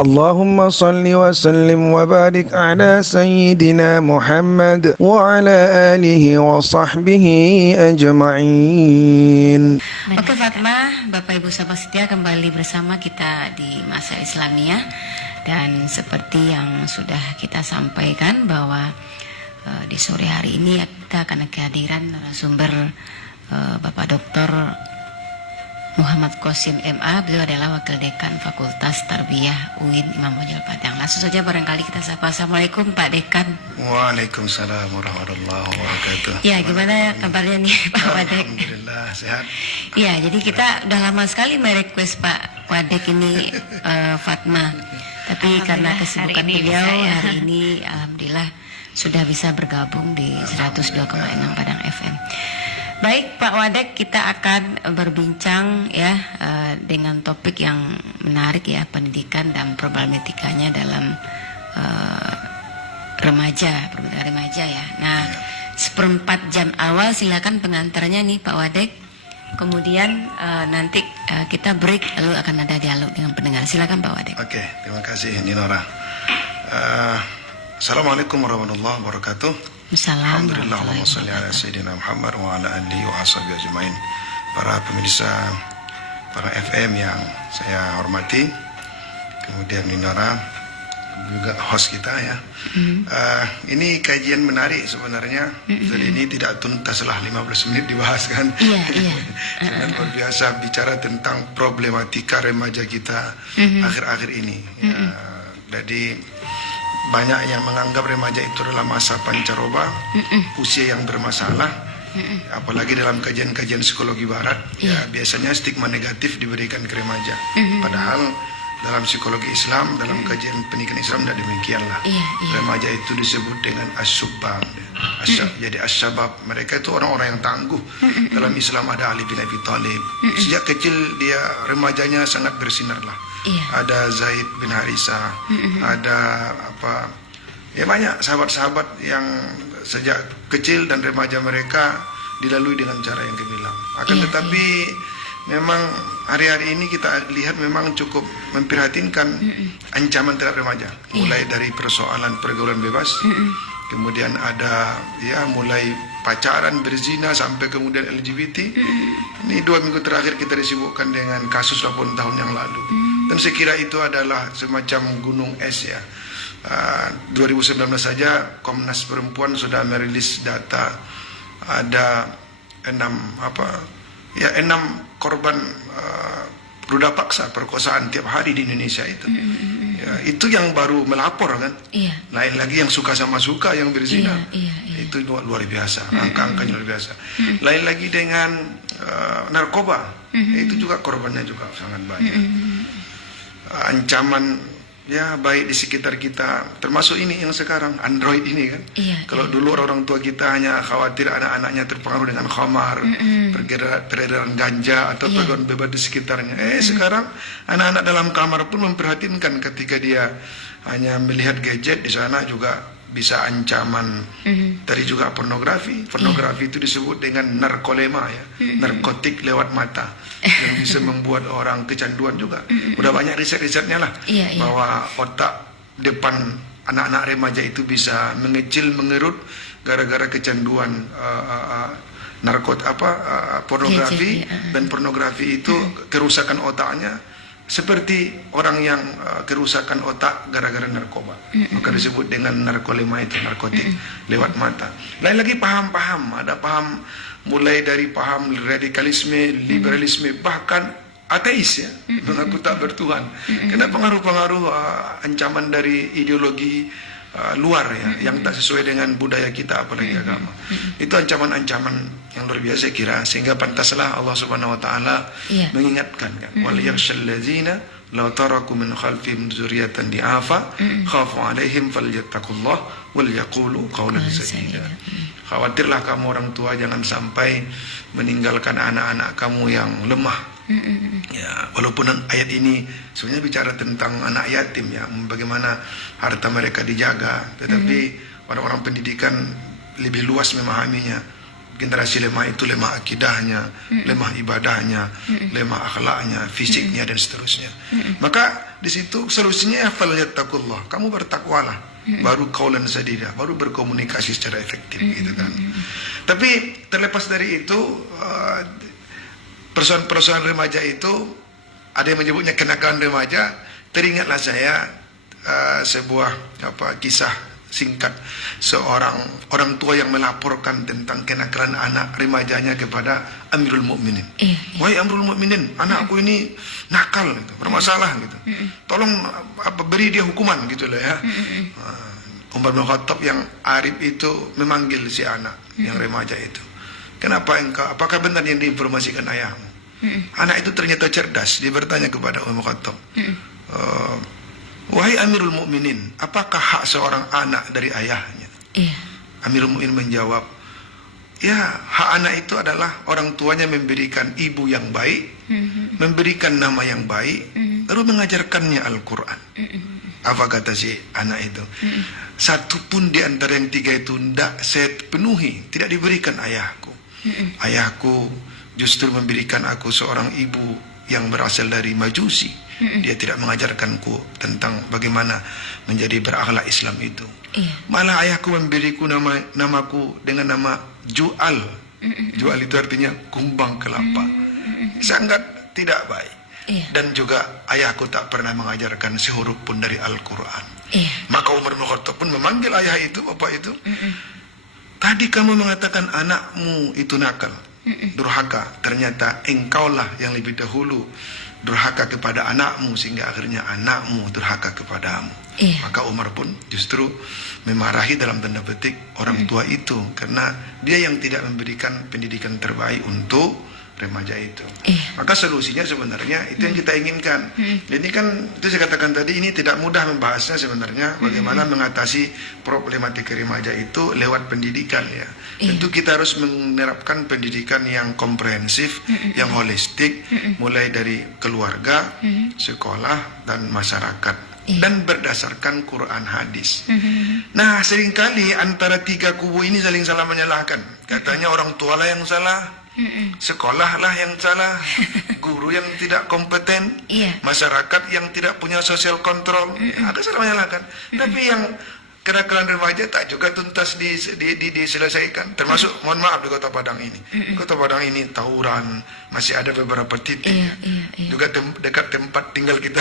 اللهم صل وسلم وبارك على سيدنا محمد وعلى آله وصحبه أجمعين. Oke Fatma, Bapak Ibu sahabat setia, kembali bersama kita di Masa Islamiyah. Dan seperti yang sudah kita sampaikan bahwa di sore hari ini kita akan kehadiran narasumber Bapak Dr. Muhammad Qasim MA. Beliau adalah Wakil Dekan Fakultas Tarbiyah UIN Imam Bonjol Padang. Langsung saja barangkali kita sapa. Assalamualaikum Pak Dekan. Waalaikumsalam warahmatullahi wabarakatuh. Ya, gimana kabarnya nih Pak Wadek? Alhamdulillah sehat. Ya, jadi kita udah lama sekali merequest Pak Wadek ini Fatma. Tapi karena kesibukan beliau hari ini alhamdulillah sudah bisa bergabung di 102,6 Padang FM. Baik Pak Wadek, kita akan berbincang ya dengan topik yang menarik ya, pendidikan dan problematikanya dalam remaja ya. Nah, seperempat jam awal silakan pengantarnya nih Pak Wadek. Kemudian nanti kita break, lalu akan ada dialog dengan pendengar. Silakan Pak Wadek. Oke, terima kasih Ninora. Assalamualaikum warahmatullahi wabarakatuh. Alhamdulillah, Allahumma salli ala Sayyidina Muhammad wa ala alihi wa ashabihi ajmain. Para pemirsa, para FM yang saya hormati, kemudian Ninora, juga host kita ya. Ini kajian menarik sebenarnya. Jadi ini tidak tuntaslah 15 menit dibahas kan. Iya. Sangat luar biasa bicara tentang problematika remaja kita akhir-akhir ini. Jadi banyak yang menganggap remaja itu adalah masa pancaroba, usia yang bermasalah. Apalagi dalam kajian-kajian psikologi barat, ya biasanya stigma negatif diberikan ke remaja. Padahal dalam psikologi Islam, dalam kajian pendidikan Islam tidak demikianlah. Remaja itu disebut dengan as-subab. Jadi as-sabab, mereka itu orang-orang yang tangguh. Dalam Islam ada Ali bin Abi Thalib. Sejak kecil dia remajanya sangat bersinar lah. Ada Zaid bin Harisa, ada ya banyak sahabat-sahabat yang sejak kecil dan remaja mereka dilalui dengan cara yang gemilang. Akan tetapi memang hari-hari ini kita lihat memang cukup memprihatinkan ancaman terhadap remaja. Mulai dari persoalan pergaulan bebas, kemudian ada ya mulai pacaran, berzina, sampai kemudian LGBT. Ini 2 minggu terakhir kita disibukkan dengan kasus 80 tahun yang lalu. Dan saya kira itu adalah semacam gunung es ya. 2019 saja Komnas Perempuan sudah merilis data ada 6 korban ruda paksa perkosaan tiap hari di Indonesia itu. Ya, itu yang baru melapor kan. Lain lagi yang suka sama suka, yang berzina. Itu luar biasa, angka-angkanya luar biasa. Lain lagi dengan narkoba, itu juga korbannya juga sangat banyak. Ancaman ya baik di sekitar kita, termasuk ini yang sekarang Android ini kan. Kalau dulu orang tua kita hanya khawatir anak-anaknya terpengaruh dengan khamar, peredaran ganja atau pergaulan bebas di sekitarnya. Sekarang anak-anak dalam kamar pun memperhatikan ketika dia hanya melihat gadget, di sana juga bisa ancaman. Tadi juga pornografi itu disebut dengan narkolema ya, narkotik lewat mata, yang bisa membuat orang kecanduan juga. Udah banyak riset-risetnya lah, bahwa otak depan anak-anak remaja itu bisa mengecil, mengerut gara-gara kecanduan pornografi. Dan pornografi itu kerusakan otaknya seperti orang yang kerusakan otak gara-gara narkoba. Maka disebut dengan narkolema itu, narkotik lewat mata. Lain lagi paham-paham, ada paham mulai dari paham radikalisme, liberalisme, bahkan ateis ya, mengaku tak bertuhan. Karena pengaruh-pengaruh ancaman dari ideologi luar ya, yang tak sesuai dengan budaya kita, apalagi agama. Itu ancaman-ancaman yang luar biasa kira, sehingga pantaslah Allah Subhanahu wa taala mengingatkan kan, wal yakhshal ladzina law taraku min khalfihim dzurriyyatan di'afa khafu 'alaihim falyattaqullah wal yaqulu qawlan sadida. Khawatirlah kamu orang tua jangan sampai meninggalkan anak-anak kamu yang lemah. Ya, walaupun ayat ini sebenarnya bicara tentang anak yatim ya, bagaimana harta mereka dijaga, tetapi orang-orang pendidikan lebih luas memahaminya. generasi lemah itu lemah akidahnya, lemah ibadahnya, lemah akhlaknya, fisiknya dan seterusnya. Maka di situ solusinya falyattaqullah, kamu bertakwalah, baru qaulan sadida, baru berkomunikasi secara efektif gitu kan. Tapi terlepas dari itu, persoalan-persoalan remaja itu ada yang menyebutnya kenakalan remaja. Teringatlah saya sebuah kisah singkat seorang orang tua yang melaporkan tentang kenakalan anak remajanya kepada Amirul Mukminin. Wahai Amirul Mukminin, anakku ini nakal, gitu, bermasalah gitu. Tolong beri dia hukuman gitu lah ya. Umar bin Khattab yang arif itu memanggil si anak yang remaja itu. Kenapa engkau? Apakah benar yang diinformasikan ayahmu? Anak itu ternyata cerdas. Dia bertanya kepada Umar bin Khattab, wahai Amirul Mukminin, apakah hak seorang anak dari ayahnya? Amirul Mukminin menjawab, ya, hak anak itu adalah orang tuanya memberikan ibu yang baik, memberikan nama yang baik, lalu mengajarkannya Al-Quran. Apa kata si anak itu? Satu pun di antara yang tiga itu tidak saya penuhi, tidak diberikan ayahku. Ayahku justru memberikan aku seorang ibu yang berasal dari Majusi. Dia tidak mengajarkanku tentang bagaimana menjadi berakhlak Islam itu. Malah ayahku memberiku namaku dengan nama Jual. Jual itu artinya kumbang kelapa. Sangat tidak baik. Dan juga ayahku tak pernah mengajarkan sehuruf pun dari Al-Quran. Maka Umar bin Khattab pun memanggil ayah itu, bapak itu. Tadi kamu mengatakan anakmu itu nakal, durhaka. Ternyata engkaulah yang lebih dahulu durhaka kepada anakmu, sehingga akhirnya anakmu durhaka kepadamu. Maka Umar pun justru memarahi dalam tanda petik orang tua itu, karena dia yang tidak memberikan pendidikan terbaik untuk remaja itu. Maka solusinya sebenarnya itu yang kita inginkan. Ini kan itu saya katakan tadi, ini tidak mudah membahasnya sebenarnya, bagaimana mengatasi problematika remaja itu lewat pendidikan ya. Tentu kita harus menerapkan pendidikan yang komprehensif, yang holistik, mulai dari keluarga, sekolah dan masyarakat, dan berdasarkan Quran hadis. Nah, seringkali antara tiga kubu ini saling salah menyalahkan. Katanya orang tua lah yang salah, sekolah lah yang salah, guru yang tidak kompeten, masyarakat yang tidak punya social control, ada salah menyalahkan. Tapi yang kenakalan remaja tak juga tuntas diselesaikan, termasuk mohon maaf di Kota Padang ini. Kota Padang ini tawuran masih ada beberapa titik. Juga dekat tempat tinggal kita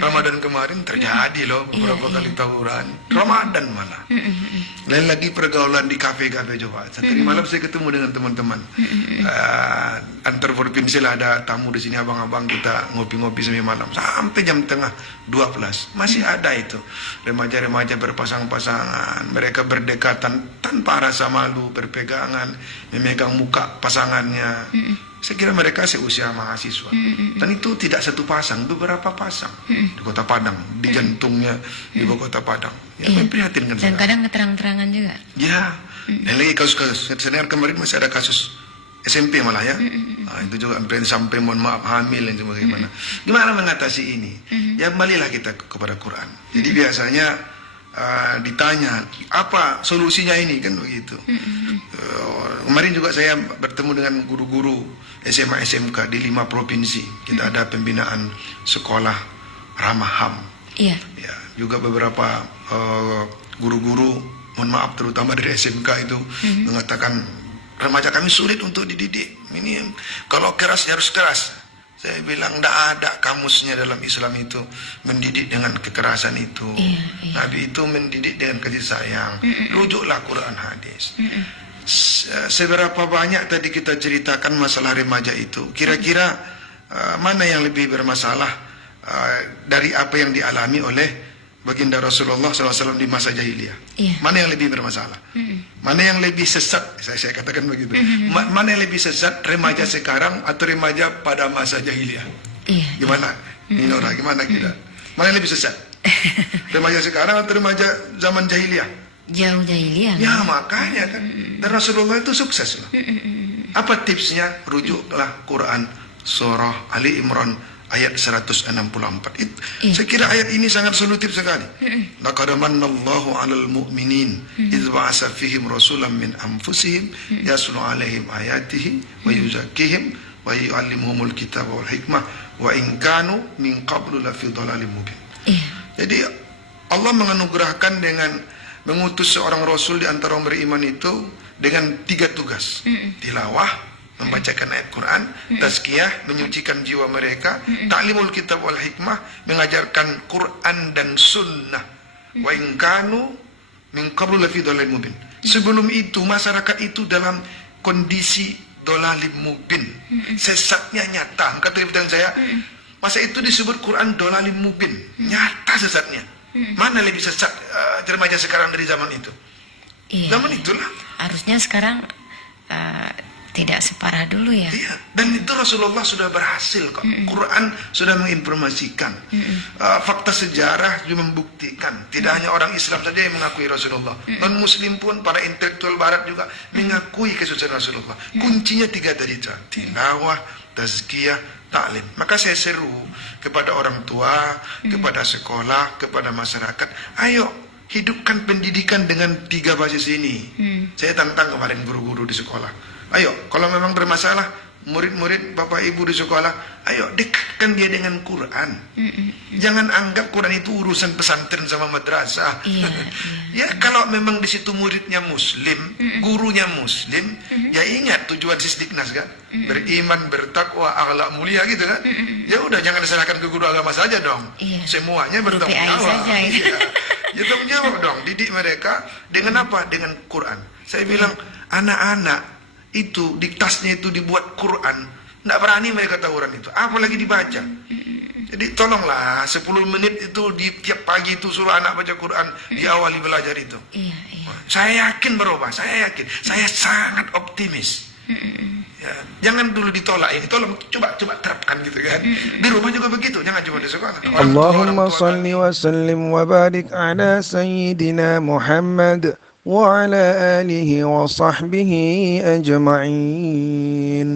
Ramadan kemarin terjadi loh beberapa kali tawuran. Ramadan malah. Lain lagi pergaulan di kafe-kafe coba. Tadi malam saya ketemu dengan teman-teman. Antar provinsi lah, ada tamu di sini, abang-abang, kita ngopi-ngopi sampai malam sampai jam tengah 12. Masih ada itu remaja-remaja berpasang-pasangan, mereka berdekatan tanpa rasa malu, berpegangan, memegang muka pasangannya. Saya kira mereka seusia mahasiswa. Dan itu tidak satu pasang, beberapa pasang di Kota Padang, di jantungnya ibu Kota Padang. Ya, memprihatinkan. Dan kadang keterang-terangan juga. Ya, dan lagi kasus-kasus. Saya dengar kemarin masih ada kasus SMP malah ya. Nah, itu juga sampai mohon maaf hamil dan sebagainya. Gimana mengatasi ini? Ya, kembalilah kita kepada Quran. Jadi biasanya ditanya apa solusinya ini kan begitu. Kemarin juga saya bertemu dengan guru-guru SMA SMK di 5 provinsi. Kita ada pembinaan sekolah ramah HAM. Ya, juga beberapa guru-guru, mohon maaf terutama dari SMK itu mengatakan remaja kami sulit untuk dididik. Ini kalau keras ya harus keras. Saya bilang tidak ada kamusnya dalam Islam itu mendidik dengan kekerasan itu. Nabi itu mendidik dengan kasih sayang. Rujuklah Quran hadis. Seberapa banyak tadi kita ceritakan masalah remaja itu, kira-kira mana yang lebih bermasalah dari apa yang dialami oleh baginda Rasulullah SAW di masa jahiliyah? Mana yang lebih bermasalah? Mana yang lebih sesat? Saya katakan begitu. Mana yang lebih sesat, remaja sekarang atau remaja pada masa jahiliyah? Gimana? Minora, gimana kita? Mana yang lebih sesat? Remaja sekarang atau remaja zaman jahiliyah? Jauh jahiliyah. Ya, makanya kan. Dan Rasulullah itu sukses loh. Apa tipsnya? Rujuklah Quran surah Ali Imran ayat 164. Saya kira ayat ini sangat solutif sekali. Laqad manallahu 'alal mu'minin idz ba'atsa fihim rasulan min anfusihim yatlu 'alaihim ayatihi wa yuzakkihim wa yu'allimuhumul kitaba wal hikmah wa in kanu min qablu lafi dhalalin mubin. Jadi Allah menganugerahkan dengan mengutus seorang rasul di antara orang beriman itu dengan 3 tugas. Tilawah, membacakan ayat Quran, tazkiyah, menyucikan jiwa mereka, ta'limul kitab wal hikmah, mengajarkan Quran dan sunnah. Wa in kanu min qablu lafi dhalalin mubin. Sebelum itu masyarakat itu dalam kondisi dhalalin mubin. Sesatnya nyata. Kata saya, masa itu disebut Quran dhalalin mubin. Nyata sesatnya. Mana lebih sesat remaja sekarang dari zaman itu? Zaman itulah. Harusnya sekarang tidak separah dulu ya. Iya, dan itu Rasulullah sudah berhasil kok. Quran sudah menginformasikan. Fakta sejarah juga membuktikan. Tidak hanya orang Islam saja yang mengakui Rasulullah. Non-Muslim pun, para intelektual Barat juga mengakui kesucian Rasulullah. Kuncinya 3 tadi, tilawah, tazkiyah, taklim. Maka saya seru kepada orang tua, kepada sekolah, kepada masyarakat. Ayo hidupkan pendidikan dengan 3 basis ini. Saya tantang kemarin guru-guru di sekolah. Ayo, kalau memang bermasalah, murid-murid, bapak ibu di sekolah, ayo dekatkan dia dengan Quran. Jangan anggap Quran itu urusan pesantren sama madrasah. Ya, kalau memang di situ muridnya Muslim, gurunya Muslim, ya ingat tujuan Sisdiknas kan, beriman, bertakwa, akhlak mulia gitu kan. Ya udah, jangan diserahkan ke guru agama saja dong. Semuanya bertanggung jawab. Ya tanggung jawab dong, didik mereka dengan apa? Dengan Quran. Saya bilang anak-anak itu di tasnya itu dibuat Quran, tidak berani mereka tawuran itu, apalagi dibaca. Jadi tolonglah 10 menit itu di tiap pagi itu suruh anak baca Quran, diawali belajar itu. Saya yakin berubah, saya yakin, saya sangat optimis. Ya, jangan dulu ditolak ini, tolong coba terapkan gitu kan. Di rumah juga begitu, jangan cuma di sekolah. Allahumma salli wa sallim wa barik ala sayyidina Muhammad وعلى آله وصحبه أجمعين.